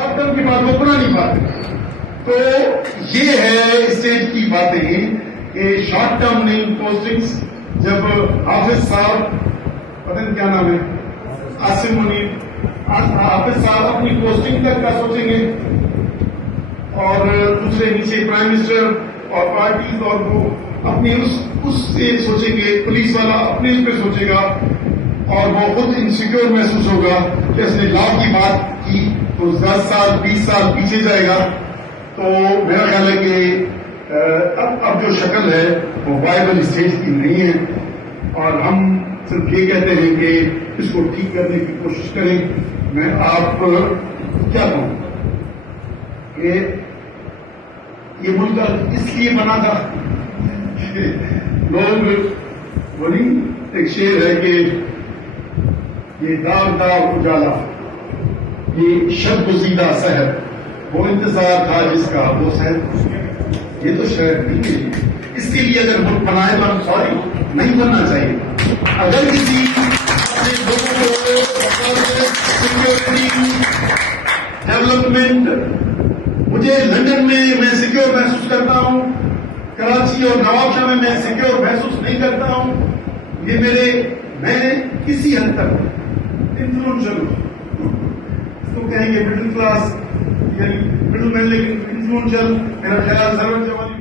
Short term کی بات وہ پرانی بات ہے. تو یہ ہے اسٹیج کی باتیں کہ شارٹ ٹرم نہیں پوسٹنگس. جب حافظ صاحب پتہ نہیں کیا نام ہے عاصم منیر حافظ صاحب اپنی پوسٹنگ تک کا سوچیں گے اور دوسرے نیچے پرائم منسٹر اور پارٹیز اور وہ اپنی اس سے سوچیں گے, پولیس والا اپنے اس پہ سوچے گا اور وہ خود انسیکیور محسوس ہوگا کہ اس نے لا کی بات کی تو 10 سال 20 سال پیچھے جائے گا. تو میرا خیال ہے کہ اب جو شکل ہے وہ وائبل اسٹیج کی نہیں ہے اور ہم صرف یہ کہتے ہیں کہ اس کو ٹھیک کرنے کی کوشش کریں. میں آپ کیا کہوں کہ یہ ملک اس لیے بنا تھا لوگ بولی ایک شعر ہے کہ یہ داغ داغ اجالا یہ شب گزیدہ سحر وہ انتظار تھا جس کا وہ سحر. یہ تو شہر نہیں ہے. اس کے لیے اگر ملک بنائے تو سوری نہیں بننا چاہیے. اگر کسی اپنے لوگوں کو سیکورٹی ڈیولپمنٹ, مجھے لندن میں سیکیور محسوس کرتا ہوں, کراچی اور نواب شاہ میں سیکیور محسوس نہیں کرتا ہوں. یہ میں کسی حد تک انفلوئنشل اس کو کہیں گے مڈل کلاس یعنی مڈل مین, لیکن انفلوئنشل میرا خیال ضرورت جوانی